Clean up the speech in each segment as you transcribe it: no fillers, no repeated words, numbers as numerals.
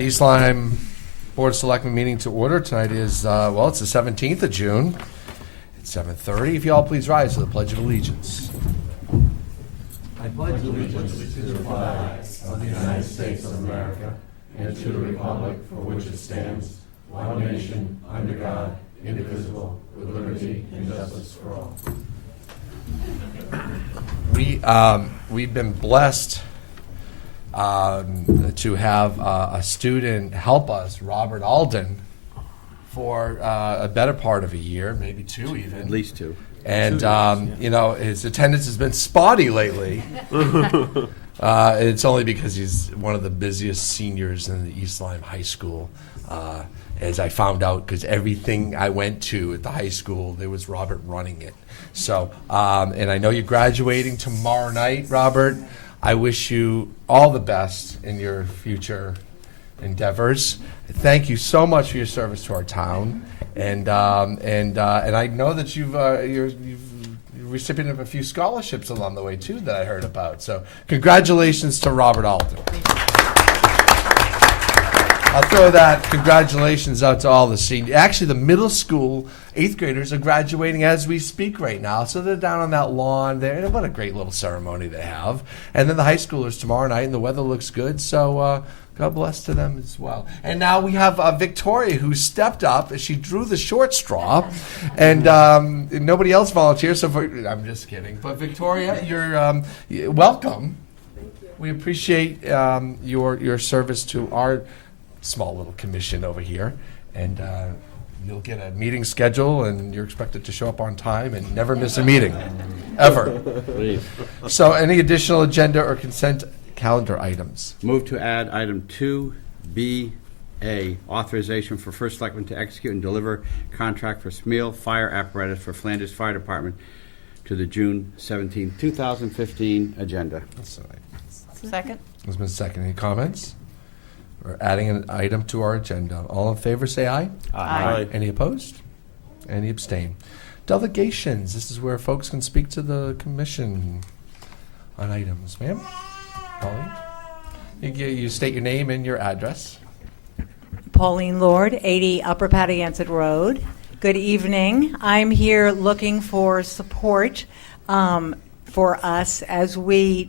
East Lyme Board of Selectmen meeting to order. Tonight is, it's the 17th of June. It's 7:30. If you all please rise to the Pledge of Allegiance. I pledge allegiance to the flag of the United States of America and to the republic for which it stands, one nation, under God, indivisible, with liberty and justice for all. We've been blessed to have a student help us, Robert Alden, for a better part of a year, maybe two even. At least two. And, his attendance has been spotty lately. It's only because he's one of the busiest seniors in the East Lyme High School. As I found out, because everything I went to at the high school, there was Robert running it. So, and I know you're graduating tomorrow night, Robert. I wish you all the best in your future endeavors. Thank you so much for your service to our town, and I know that you're recipient of a few scholarships along the way too that I heard about. So congratulations to Robert Alden. I'll throw that congratulations out to all the seniors. Actually, the middle school 8th graders are graduating as we speak right now. So they're down on that lawn there. And what a great little ceremony they have. And then the high schoolers tomorrow night, and the weather looks good. So God bless to them as well. And now we have Victoria, who stepped up. She drew the short straw. And nobody else volunteered. So I'm just kidding. But Victoria, you're welcome. Thank you. We appreciate your service to our small little commission over here, and you'll get a meeting schedule, and you're expected to show up on time and never miss a meeting, ever. Please. So any additional agenda or consent calendar items? Move to add item 2BA, authorization for First Selectman to execute and deliver contract for Smeal Fire Apparatus for Flanders Fire Department to the June 17, 2015 agenda. That's all right. Second. There's been a second. Any comments? We're adding an item to our agenda. All in favor, say aye. Aye. Any opposed? Any abstain? Delegations. This is where folks can speak to the commission on items. Ma'am? Pauline? You state your name and your address. Pauline Lord, 80 Upper Patagonia Road. Good evening. I'm here looking for support for us as we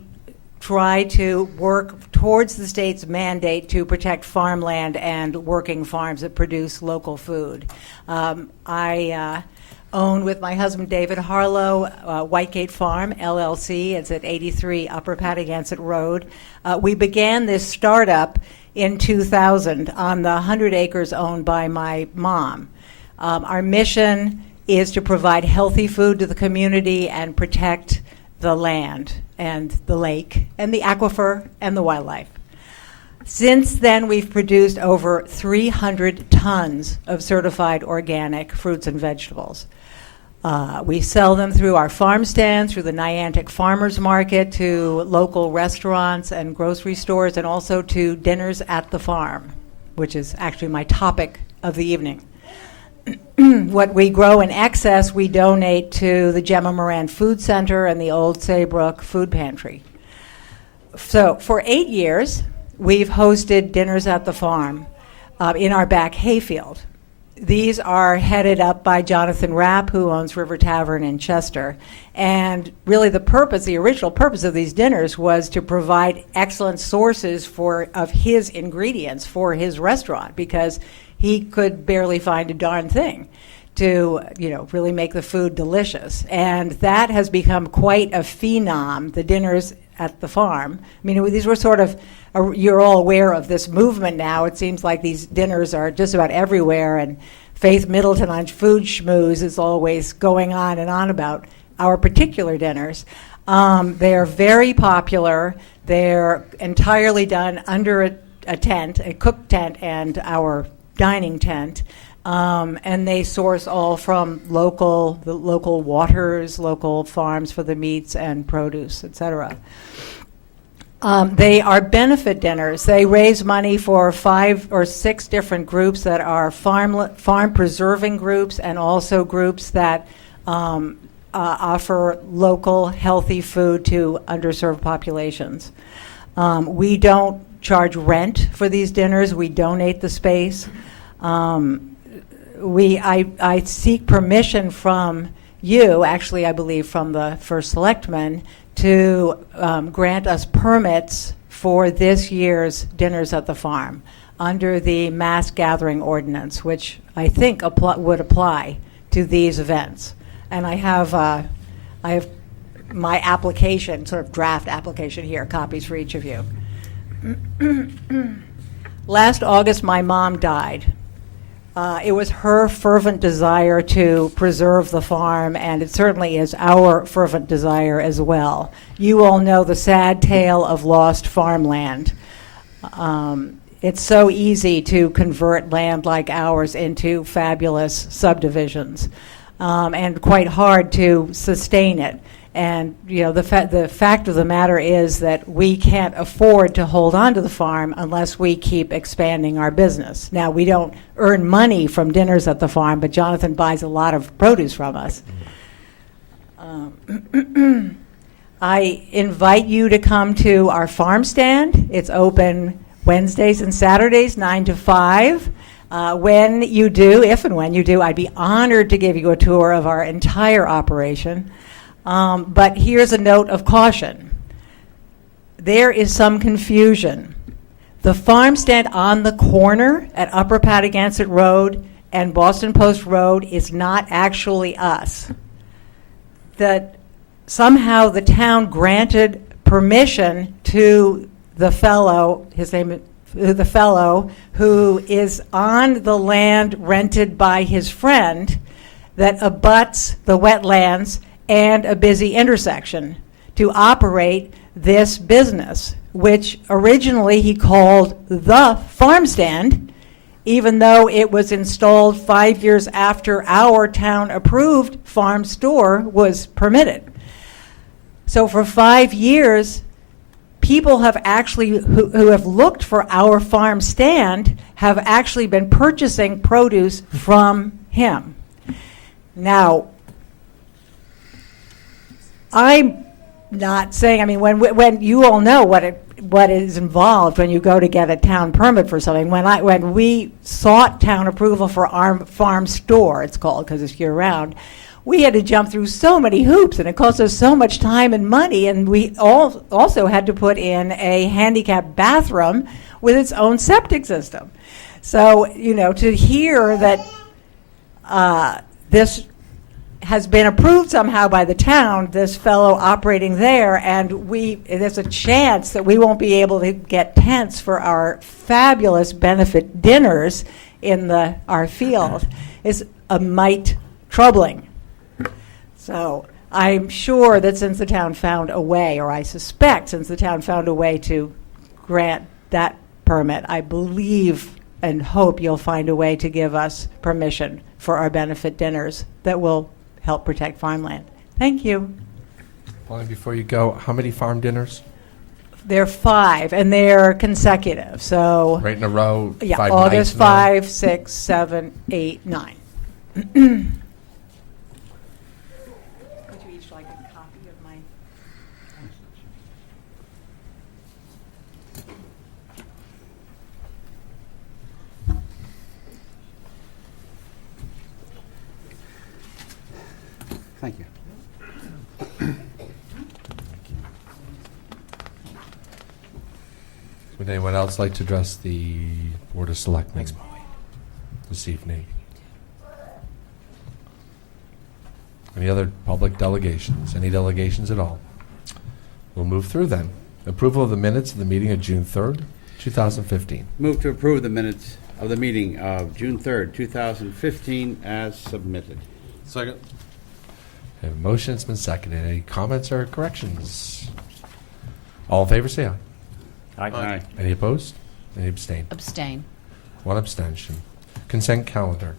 try to work towards the state's mandate to protect farmland and working farms that produce local food. I own with my husband David Harlow Whitegate Farm LLC. It's at 83 Upper Patagonia Road. We began this startup in 2000 on the 100 acres owned by my mom. Our mission is to provide healthy food to the community and protect the land and the lake and the aquifer and the wildlife. Since then, we've produced over 300 tons of certified organic fruits and vegetables. We sell them through our farm stands, through the Niantic Farmers Market, to local restaurants and grocery stores, and also to dinners at the farm, which is actually my topic of the evening. What we grow in excess, we donate to the Gemma Moran Food Center and the Old Saybrook Food Pantry. So for 8 years, we've hosted dinners at the farm in our back hayfield. These are headed up by Jonathan Rapp, who owns River Tavern in Chester. And really the original purpose of these dinners was to provide excellent sources of his ingredients for his restaurant, because he could barely find a darn thing to, really make the food delicious. And that has become quite a phenom, the dinners at the farm. I mean, these were sort of, you're all aware of this movement now. It seems like these dinners are just about everywhere, and Faith Middleton on Food Schmooze is always going on and on about our particular dinners. They're very popular. They're entirely done under a tent, a cook tent, and our dining tent, and they source all from the local waters, local farms for the meats and produce, etc. They are benefit dinners. They raise money for 5 or 6 different groups that are farm preserving groups, and also groups that offer local healthy food to underserved populations. We don't charge rent for these dinners. We donate the space. I seek permission from you, actually, I believe from the first selectman, to grant us permits for this year's dinners at the farm under the mass gathering ordinance, which I think would apply to these events. And I have my application, sort of draft application here, copies for each of you. Last August, my mom died. It was her fervent desire to preserve the farm, and it certainly is our fervent desire as well. You all know the sad tale of lost farmland. It's so easy to convert land like ours into fabulous subdivisions, and quite hard to sustain it. And the fact of the matter is that we can't afford to hold on to the farm unless we keep expanding our business. Now, we don't earn money from dinners at the farm, but Jonathan buys a lot of produce from us. I invite you to come to our farm stand. It's open Wednesdays and Saturdays, 9 to 5. When you do, if and when you do, I'd be honored to give you a tour of our entire operation. But here's a note of caution. There is some confusion. The farm stand on the corner at Upper Patagonia Road and Boston Post Road is not actually us. That somehow the town granted permission to the fellow, the fellow who is on the land rented by his friend that abuts the wetlands and a busy intersection to operate this business, which originally he called the farm stand, even though it was installed 5 years after our town-approved farm store was permitted. So for 5 years, people have actually, who have looked for our farm stand, have actually been purchasing produce from him. Now, I'm not saying, I mean, when you all know what is involved when you go to get a town permit for something. When we sought town approval for our farm store, it's called because it's year-round, we had to jump through so many hoops, and it cost us so much time and money, and we also had to put in a handicapped bathroom with its own septic system. So, to hear that this has been approved somehow by the town, this fellow operating there, and there's a chance that we won't be able to get tents for our fabulous benefit dinners in our field is a mite troubling. So I'm sure that since the town found a way, or I suspect since the town found a way to grant that permit, I believe and hope you'll find a way to give us permission for our benefit dinners that will help protect farmland. Thank you. Pauline, before you go, how many farm dinners? There are 5, and they're consecutive. So Right in a row? yeah, 5 August nights in a row? 5, 6, 7, 8, 9. Would you each like a copy of my? Thank you. Would anyone else like to address the Board of Selectmen this evening? Any other public delegations? Any delegations at all? We'll move through them. Approval of the minutes of the meeting of June 3rd, 2015. Move to approve the minutes of the meeting of June 3rd, 2015 as submitted. Second. A motion has been seconded. Any comments or corrections? All in favor, say aye. Aye. Any opposed? Any abstain? Abstain. One abstention. Consent calendar.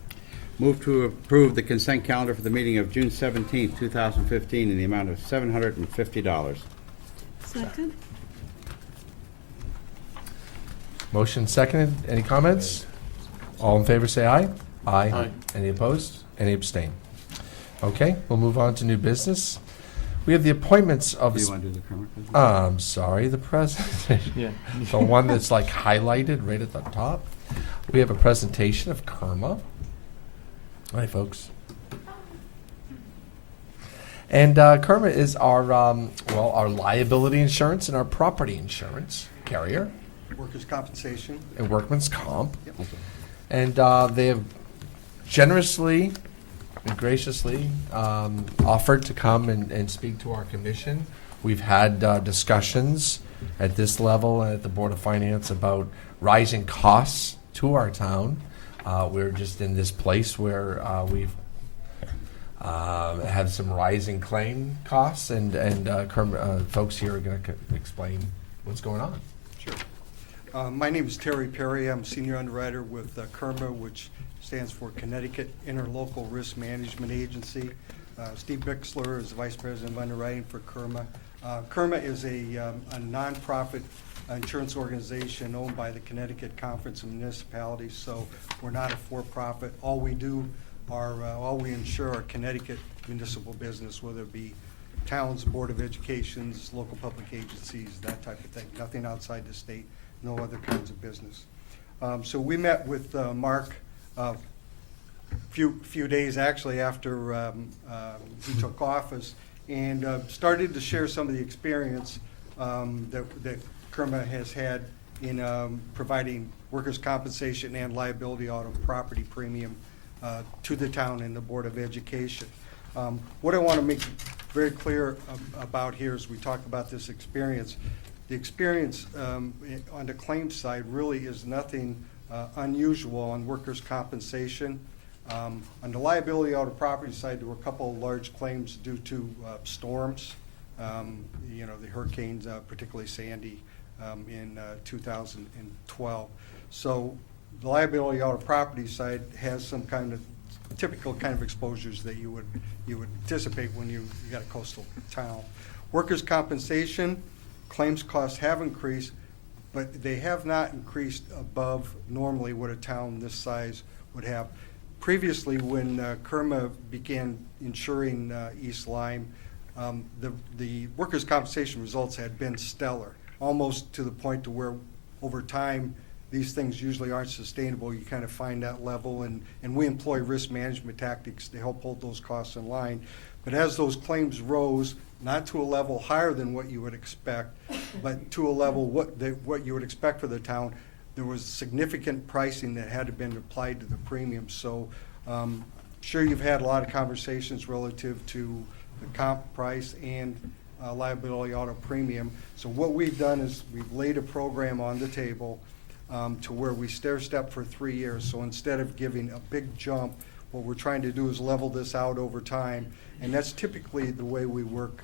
Move to approve the consent calendar for the meeting of June 17th, 2015 in the amount of $750. Second. Motion seconded. Any comments? All in favor, say aye. Aye. Any opposed? Any abstain? Okay, we'll move on to new business. We have the appointments of. Do you want to do the current president? I'm sorry, the presentation. Yeah. The one that's like highlighted right at the top. We have a presentation of Kerma. Hi, folks. And Kerma is our our liability insurance and our property insurance carrier Workers' compensation. and workman's comp. Yep. And they have generously and graciously offered to come and speak to our commission. We've had discussions at this level and at the Board of Finance about rising costs to our town. We're just in this place where we've had some rising claim costs, and folks here are going to explain what's going on. Sure. My name is Terry Perry. I'm senior underwriter with KERMA, which stands for Connecticut Interlocal Risk Management Agency. Steve Bixler is the vice president of underwriting for KERMA. KERMA is a nonprofit insurance organization owned by the Connecticut Conference of Municipalities, so we're not a for-profit. All we insure are Connecticut municipal business, whether it be towns, Board of Educations, local public agencies, that type of thing. Nothing outside the state, no other kinds of business. So we met with Mark few days actually after he took office, and started to share some of the experience that KERMA has had in providing workers' compensation and liability auto property premium to the town and the Board of Education. What I want to make very clear about here as we talk about this experience, the experience on the claims side really is nothing unusual on workers' compensation. On the liability auto property side, there were a couple of large claims due to storms. The hurricanes, particularly Sandy, in 2012. So the liability auto property side has some kind of typical kind of exposures that you would anticipate when you got a coastal town. Workers' compensation claims costs have increased, but they have not increased above normally what a town this size would have. Previously, when KERMA began insuring East Lyme, the workers' compensation results had been stellar, almost to the point to where over time these things usually aren't sustainable. You kind of find that level, and we employ risk management tactics to help hold those costs in line. But as those claims rose, not to a level higher than what you would expect, but to a level what you would expect for the town, there was significant pricing that had to be applied to the premiums. So sure, you've had a lot of conversations relative to the comp price and liability auto premium. So what we've done is we've laid a program on the table to where we stair-step for 3 years. So instead of giving a big jump, what we're trying to do is level this out over time. And that's typically the way we work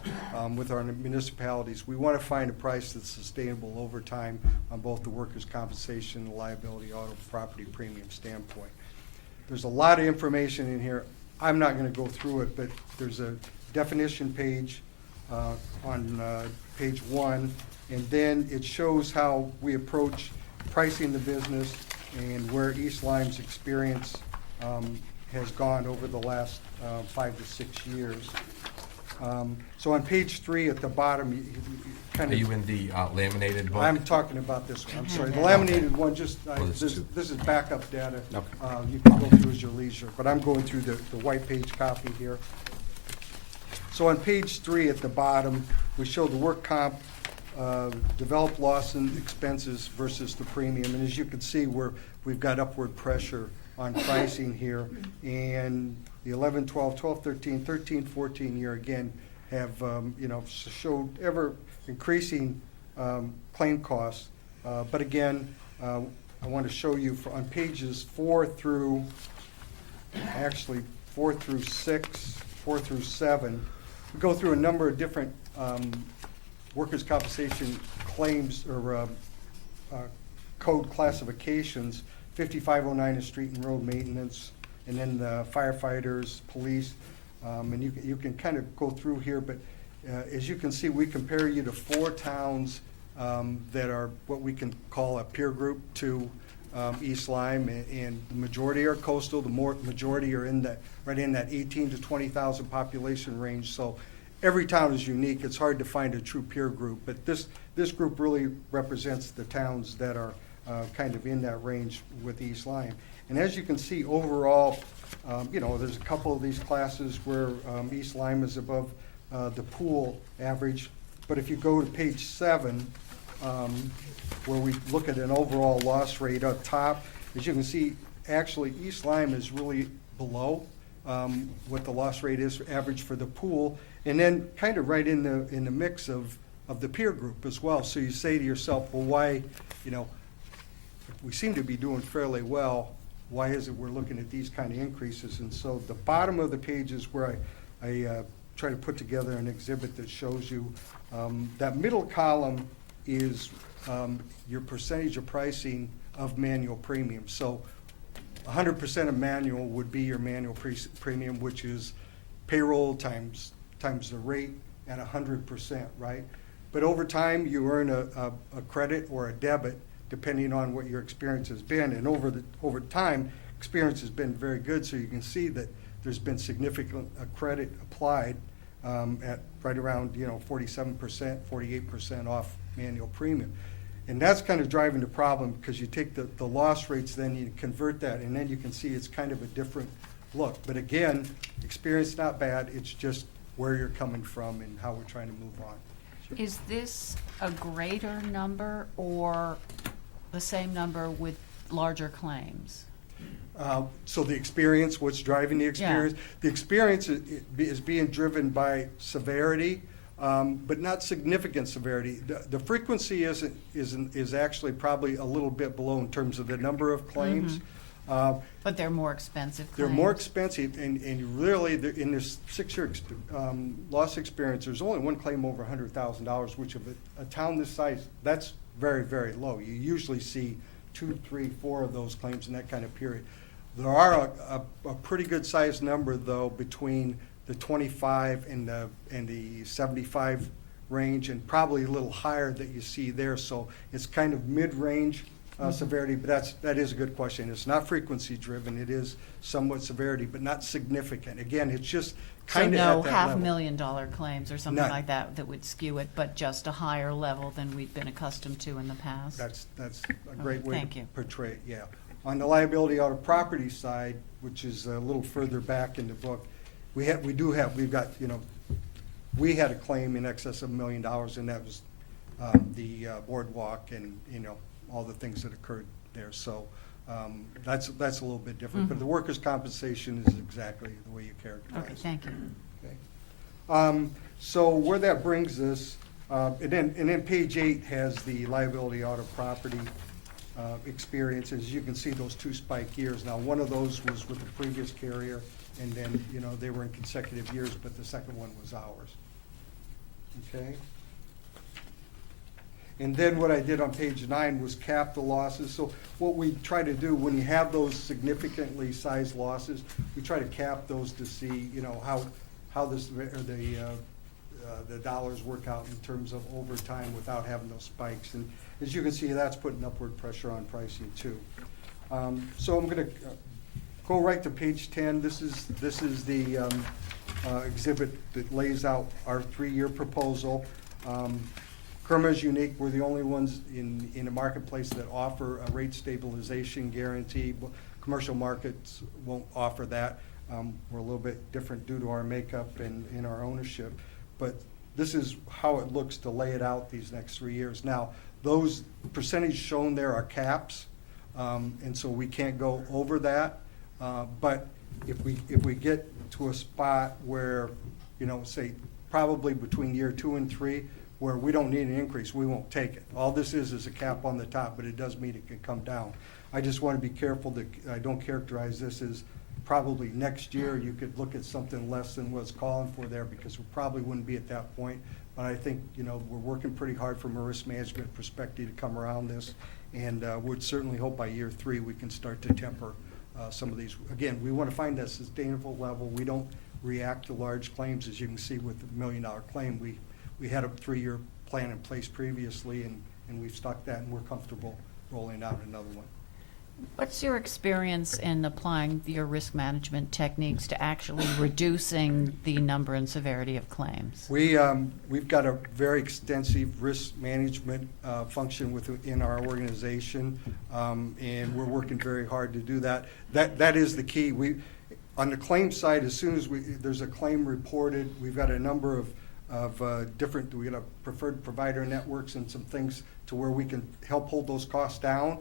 with our municipalities. We want to find a price that's sustainable over time on both the workers' compensation and liability auto property premium standpoint. There's a lot of information in here. I'm not going to go through it, but there's a definition page on page 1, and then it shows how we approach pricing the business and where East Lyme's experience has gone over the last 5 to 6 years. So on page 3 at the bottom, you kind Are of. you in the laminated book? I'm talking about this one. I'm sorry. The laminated one, just this too. this is backup data. Okay. You can go through as your leisure, but I'm going through the white page copy here. So on page 3 at the bottom, we show the work comp developed loss and expenses versus the premium, and as you can see, we've got upward pressure on pricing here, and the 11, 12, 12, 13, 13, 14 year again have showed ever increasing claim costs. But again, I want to show you on pages 4 through 6, 4 through 7, we go through a number of different workers' compensation claims or code classifications. 5509 is street and road maintenance, and then the firefighters, police, and you can kind of go through here, but as you can see, we compare you to 4 towns that are what we can call a peer group to East Lyme, and the majority are coastal, the majority are right in that 18 to 20,000 population range. So every town is unique. It's hard to find a true peer group, but this group really represents the towns that are kind of in that range with East Lyme. And as you can see, overall, there's a couple of these classes where East Lyme is above the pool average. But if you go to page 7, where we look at an overall loss rate up top, as you can see, actually East Lyme is really below what the loss rate is average for the pool, and then kind of right in the mix of the peer group as well. So you say to yourself, well, why, we seem to be doing fairly well. Why is it we're looking at these kind of increases? And so the bottom of the page is where I try to put together an exhibit that shows you that middle column is your percentage of pricing of manual premium. So 100% of manual would be your manual premium, which is payroll times the rate at 100%, right? But over time, you earn a credit or a debit depending on what your experience has been. And over time, experience has been very good. So you can see that there's been significant credit applied at right around 47%, 48% off manual premium. And that's kind of driving the problem, because you take the loss rates, then you convert that, and then you can see it's kind of a different look. But again, experience not bad, it's just where you're coming from and how we're trying to move on. Sure. Is this a greater number or the same number with larger claims? So the experience, what's driving the experience? Yeah. The experience is being driven by severity, but not significant severity. The frequency is actually probably a little bit below in terms of the number of claims. But they're more expensive claims? They're more expensive, and really, in this 6-year loss experience, there's only one claim over $100,000, which of a town this size, that's very, very low. You usually see 2, 3, 4 of those claims in that kind of period. There are a pretty good sized number, though, between the 25 and the 75 range, and probably a little higher that you see there. So it's kind of mid-range severity, but that is a good question. It's not frequency driven. It is somewhat severity, but not significant. Again, it's just kind of So no at that level. $500,000 claims or something None. like that would skew it, but just a higher level than we've been accustomed to in the past? That's a great Okay, way thank to you. portray it, yeah. On the liability auto property side, which is a little further back in the book, we had a claim in excess of $1 million, and that was the boardwalk and, all the things that occurred there. So that's a little bit different. But the workers' compensation is exactly the way you characterize it. Okay, thank you. Okay. So where that brings us, and then page 8 has the liability auto property experiences. You can see those 2 spike years. Now, one of those was with the previous carrier, and then, they were in consecutive years, but the second one was ours. Okay? And then what I did on page 9 was cap the losses. So what we try to do when you have those significantly sized losses, we try to cap those to see, how this, or the dollars work out in terms of overtime without having those spikes. And as you can see, that's putting upward pressure on pricing too. So I'm going to go right to page 10. This is the exhibit that lays out our 3-year proposal. Kerma is unique. We're the only ones in the marketplace that offer a rate stabilization guarantee. Commercial markets won't offer that. We're a little bit different due to our makeup and in our ownership. But this is how it looks to lay it out these next 3 years. Now, those percentages shown there are caps, and so we can't go over that. But if we get to a spot where, say probably between year 2 and 3, where we don't need an increase, we won't take it. All this is a cap on the top, but it does mean it can come down. I just want to be careful that I don't characterize this as probably next year you could look at something less than what's calling for there, because we probably wouldn't be at that point. But I think, we're working pretty hard from a risk management perspective to come around this, and would certainly hope by year 3 we can start to temper some of these. Again, we want to find that sustainable level. We don't react to large claims. As you can see with the $1 million claim, we had a 3-year plan in place previously, and we've stuck that, and we're comfortable rolling out another one. What's your experience in applying your risk management techniques to actually reducing the number and severity of claims? We've got a very extensive risk management function within our organization, and we're working very hard to do that. That is the key. On the claim side, as soon as there's a claim reported, we've got a number of different, we got a preferred provider networks and some things to where we can help hold those costs down.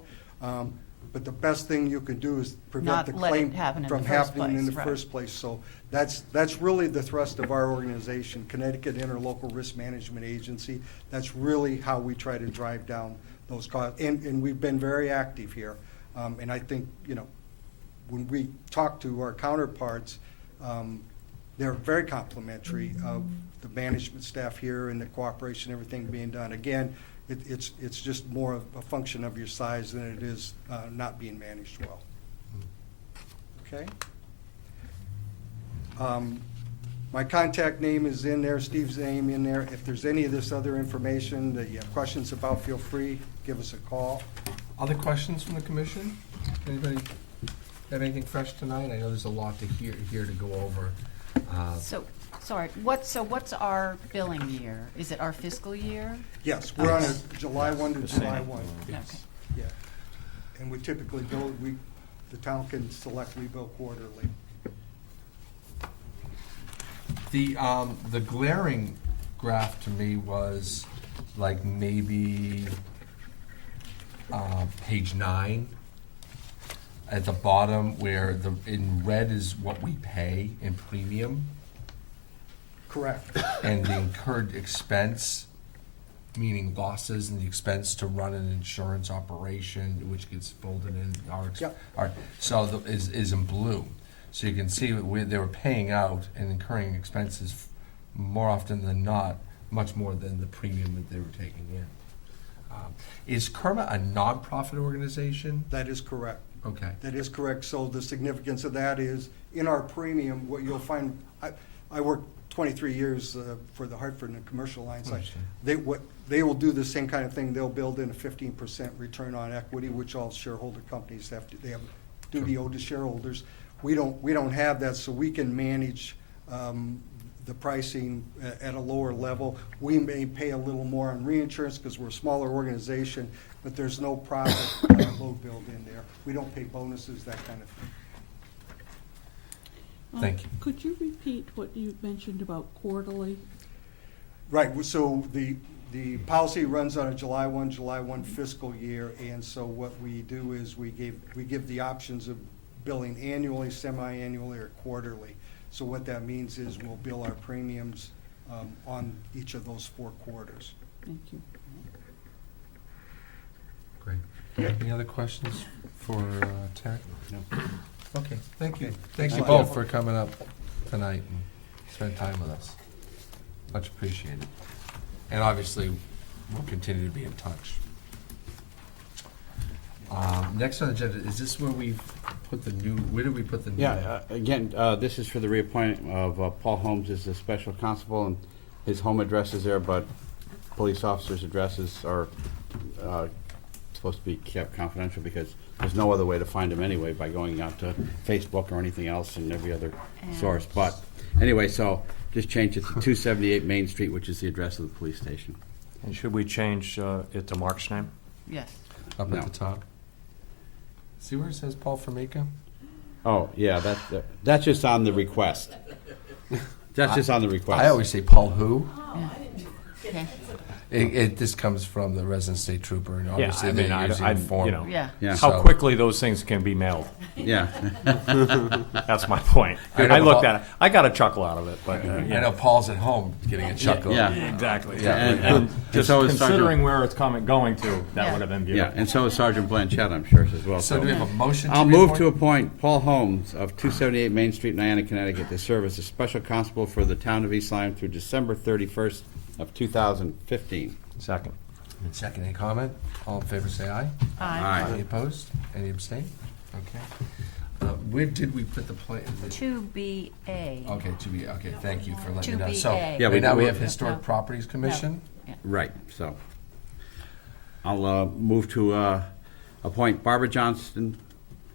But the best thing you can do is prevent Not the let it claim happen in from the first happening in the place, right. first place. So that's really the thrust of our organization, Connecticut Interlocal Risk Management Agency. That's really how we try to drive down those costs. And we've been very active here. And I think, when we talk to our counterparts, they're very complimentary of the management staff here and the cooperation, everything being done. Again, it's just more of a function of your size than it is not being managed well. Okay? My contact name is in there, Steve's name in there. If there's any of this other information that you have questions about, feel free, give us a call. Other questions from the commission? Anybody have anything fresh tonight? I know there's a lot to here to go over. What's our billing year? Is it our fiscal year? Yes, we're on a July 1 to July 1. Yes. Yeah. And we typically bill, the town can select, we bill quarterly. The glaring graph to me was like maybe page 9 at the bottom where in red is what we pay in premium Correct. and the incurred expense, meaning losses and the expense to run an insurance operation, which gets folded in Yep. is in blue. So you can see they were paying out and incurring expenses more often than not, much more than the premium that they were taking in. Is Kerma a nonprofit organization? That is correct. Okay. That is correct. So the significance of that is, in our premium, what you'll find, I worked 23 years for the Hartford and the commercial lines. Understand. They will do the same kind of thing. They'll build in a 15% return on equity, which all shareholder companies have to. They have a duty owed to shareholders. We don't have that, so we can manage the pricing at a lower level. We may pay a little more on reinsurance because we're a smaller organization, but there's no profit load built in there. We don't pay bonuses, that kind of thing. Thank you. Could you repeat what you mentioned about quarterly? Right, so the policy runs on a July 1 fiscal year, and so what we do is we give the options of billing annually, semi-annually, or quarterly. So what that means is we'll bill our premiums on each of those 4 quarters. Thank you. Great. Any other questions for Terry? No. Okay, thank you. Okay. Thank you Thank both you. for coming up tonight and spending time with us. Much appreciated. And obviously, we'll continue to be in touch. Next on the agenda, is this where we put where did we put the new? Yeah, again, this is for the reappointment of Paul Holmes as the special constable, and his home address is there, but police officers' addresses are supposed to be kept confidential because there's no other way to find him anyway by going out to Facebook or anything else and every other source. But anyway, so just change it to 278 Main Street, which is the address of the police station. And should we change it to Mark's name? Yes. Up No. at the top? See where it says Paul Formica? Oh, yeah, that's just on the request. That's just on the request. I always say Paul who? Okay. This comes from the resident state trooper, and obviously I mean, they're using I- the form. you know. Yeah. Yeah, So- How quickly those things can be mailed. yeah. That's my point. I know I looked Paul- at it. I got a chuckle out of it, but I know Paul's at home getting a chuckle. Yeah. exactly. Yeah. And just so is considering where it's going to, that Yeah. would have been Yeah, beautiful. and so is Sergeant Blanchett, I'm sure, as well. So do we have a motion to I'll move to reappoint? appoint Paul Holmes of 278 Main Street, Niantic, Connecticut, to serve as a special constable for the town of East Lyme through December 31st of 2015. Second. And second, any comment? All in favor, say aye. Aye. Any opposed? Any abstain? Okay. Where did we put the plan? 2BA. Okay, okay, thank you for letting me know. 2BA. So, Yeah, we right now do- we have Historic No. Properties Commission. Yeah. Right, so I'll move to appoint Barbara Johnston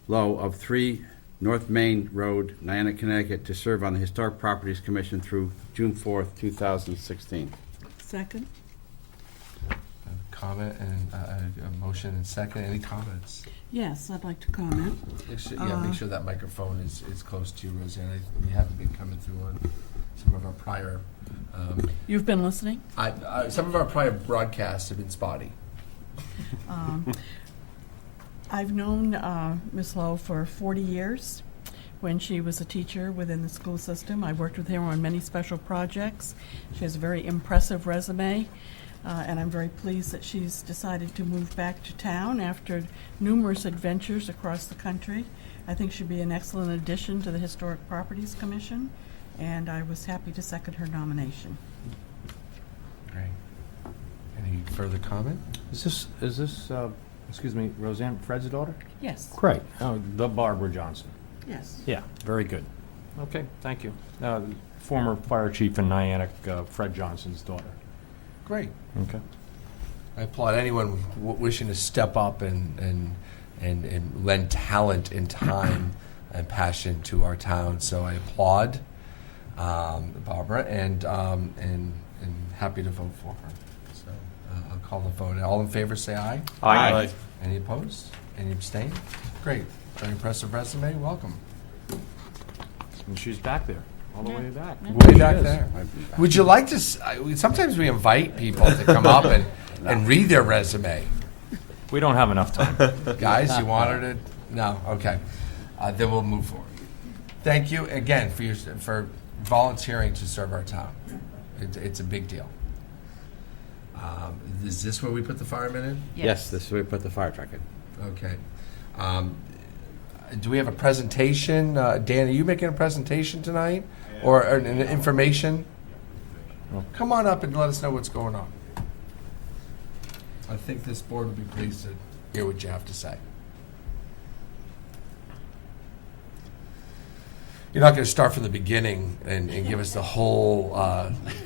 Lowe of 3 North Main Road, Niantic, Connecticut, to serve on the Historic Properties Commission through June 4th, 2016. Second? Comment and a motion and second. Any comments? Yes, I'd like to comment. Make sure that microphone is close to you, Roseanne. You haven't been coming through on some of our prior. You've been listening? Some of our prior broadcasts have been spotty. I've known Ms. Lowe for 40 years. When she was a teacher within the school system, I worked with her on many special projects. She has a very impressive resume, and I'm very pleased that she's decided to move back to town after numerous adventures across the country. I think she'd be an excellent addition to the Historic Properties Commission, and I was happy to second her nomination. Great. Any further comment? Is this, excuse me, Roseanne, Fred's daughter? Yes, Great. Oh, the Barbara Johnson. yes. Yeah, very good. Okay, thank you. Former fire chief in Niantic, Fred Johnson's daughter. Great. Okay. I applaud anyone wishing to step up and lend talent and time and passion to our town. So I applaud Barbara and happy to vote for her. So I'll call the vote. All in favor, say aye. Aye. Any opposed? Any abstain? Great. Very impressive resume. Welcome. And she's back there, all the way back. Way She back is. there. Would you like to? Sometimes we invite people to come up and read their resume. We don't have enough time. Guys, you want her to? No. Okay. Then we'll move forward. Thank you again for volunteering to serve our town. It's a big deal. Is this where we put the firemen in? Yes, this is where we put the fire truck in. Okay. Do we have a presentation? Dan, are you making a presentation tonight? Or an information? Come on up and let us know what's going on. I think this board would be pleased to hear what you have to say. You're not going to start from the beginning and give us the whole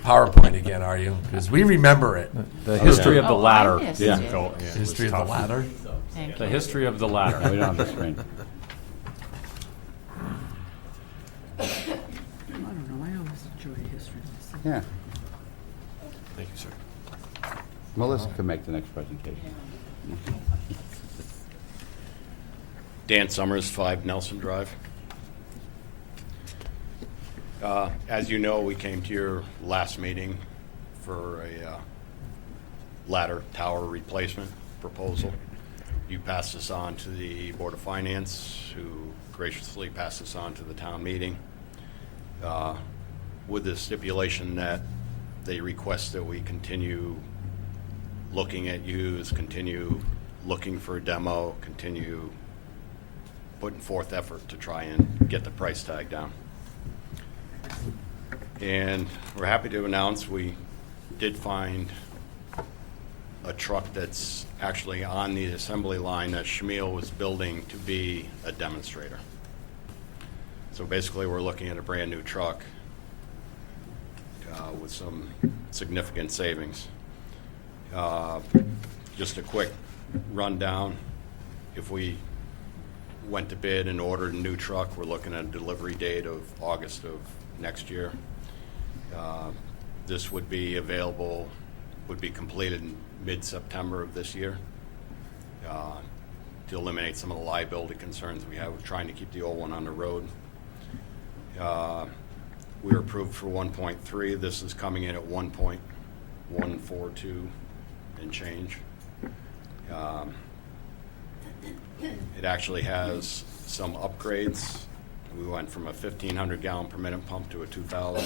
PowerPoint again, are you? Because we remember it. The history of the Oh, I ladder. missed didn't it. go- yeah, it was History of the tough. ladder. Thank The you. history of the We ladder. don't have the screen. I don't know, I always enjoy history lessons. Yeah. Thank you, sir. Melissa can make the next presentation. Dan Summers, 5 Nelson Drive. As you know, we came to your last meeting for a ladder tower replacement proposal. You passed this on to the Board of Finance, who graciously passed this on to the town meeting, with the stipulation that they request that we continue looking at use, continue looking for a demo, continue putting forth effort to try and get the price tag down. And we're happy to announce we did find a truck that's actually on the assembly line that Schmiel was building to be a demonstrator. So basically, we're looking at a brand-new truck with some significant savings. Just a quick rundown. If we went to bid and ordered a new truck, we're looking at a delivery date of August of next year. This would be available, would be completed in mid-September of this year, to eliminate some of the liability concerns we have with trying to keep the old one on the road. We were approved for 1.3. This is coming in at 1.142 and change. It actually has some upgrades. We went from a 1,500 gallon per minute pump to a 2,000.